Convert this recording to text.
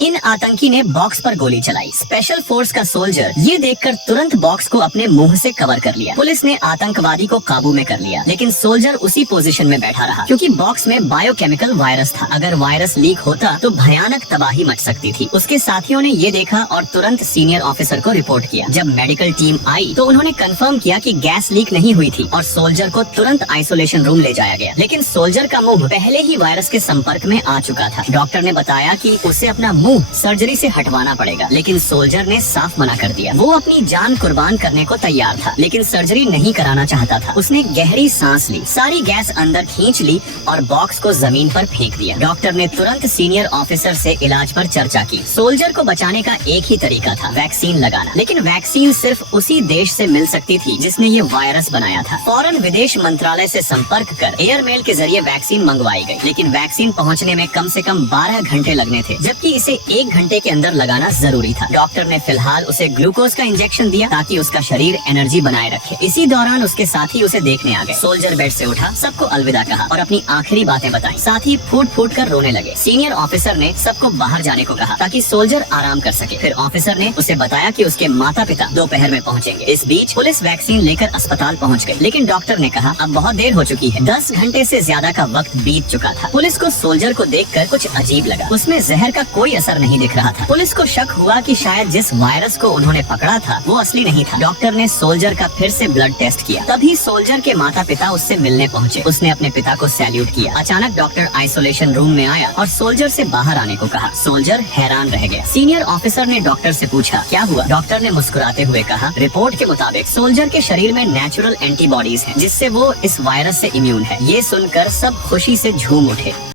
इन आतंकी ने बॉक्स पर गोली चलाई। स्पेशल फोर्स का सोल्जर ये देखकर तुरंत बॉक्स को अपने मुंह से कवर कर लिया। पुलिस ने आतंकवादी को काबू में कर लिया, लेकिन सोल्जर उसी पोजीशन में बैठा रहा क्योंकि बॉक्स में बायोकेमिकल वायरस था। अगर वायरस लीक होता तो भयानक तबाही मच सकती थी। उसके साथियों ने ये देखा और तुरंत सीनियर ऑफिसर को रिपोर्ट किया। जब मेडिकल टीम आई तो उन्होंने कंफर्म किया कि गैस लीक नहीं हुई थी और सोल्जर को तुरंत आइसोलेशन रूम ले जाया गया। लेकिन सोल्जर का मुंह पहले ही वायरस के संपर्क में आ चुका था। डॉक्टर ने बताया कि उसे अपना मुंह सर्जरी से हटवाना पड़ेगा, लेकिन सोल्जर ने साफ मना कर दिया। वो अपनी जान कुर्बान करने को तैयार था, लेकिन सर्जरी नहीं कराना चाहता था। उसने गहरी सांस ली, सारी गैस अंदर खींच ली और बॉक्स को जमीन पर फेंक दिया। डॉक्टर ने तुरंत सीनियर ऑफिसर से इलाज पर चर्चा की। सोल्जर को बचाने का एक ही तरीका था, वैक्सीन लगाना। लेकिन वैक्सीन सिर्फ उसी देश से मिल सकती थी जिसने ये वायरस बनाया था। फौरन विदेश मंत्रालय से संपर्क कर एयरमेल के जरिए वैक्सीन मंगवाई गई, लेकिन वैक्सीन पहुंचने में कम से कम 12 घंटे लगने थे, जबकि इसे 1 घंटे के अंदर लगाना जरूरी था। डॉक्टर ने फिलहाल उसे ग्लूकोज का इंजेक्शन दिया ताकि उसका शरीर एनर्जी बनाए रखे। इसी दौरान उसके साथी उसे देखने आ गए। सोल्जर बेड से उठा, सबको अलविदा कहा और अपनी आखिरी बातें बताई। साथी फूट फूट कर रोने लगे। सीनियर ऑफिसर ने सबको बाहर जाने को कहा ताकि सोल्जर आराम कर सके। फिर ऑफिसर ने उसे बताया कि उसके माता पिता दोपहर में पहुंचेंगे। इस बीच पुलिस वैक्सीन लेकर अस्पताल पहुंच गई, लेकिन डॉक्टर ने कहा अब बहुत देर हो चुकी है। 10 घंटे से ज्यादा का वक्त बीत चुका था। पुलिस को सोल्जर को देखकर कुछ अजीब लगा। उसमें जहर का कोई असर नहीं दिख रहा था। पुलिस को शक हुआ कि शायद जिस वायरस को उन्होंने पकड़ा था वो असली नहीं था। डॉक्टर ने सोल्जर का फिर से ब्लड टेस्ट किया। तभी सोल्जर के माता पिता उससे मिलने पहुंचे। उसने अपने पिता को सैल्यूट किया। अचानक डॉक्टर आइसोलेशन रूम में आया और सोल्जर से बाहर आने को कहा। सोल्जर हैरान रह गया। सीनियर ऑफिसर ने डॉक्टर से पूछा क्या हुआ। डॉक्टर ने मुस्कुराते हुए कहा रिपोर्ट के मुताबिक सोल्जर के शरीर में नेचुरल एंटीबॉडीज हैं, जिससे वो इस वायरस से इम्यून है। ये सुनकर सब खुशी से झूम उठे।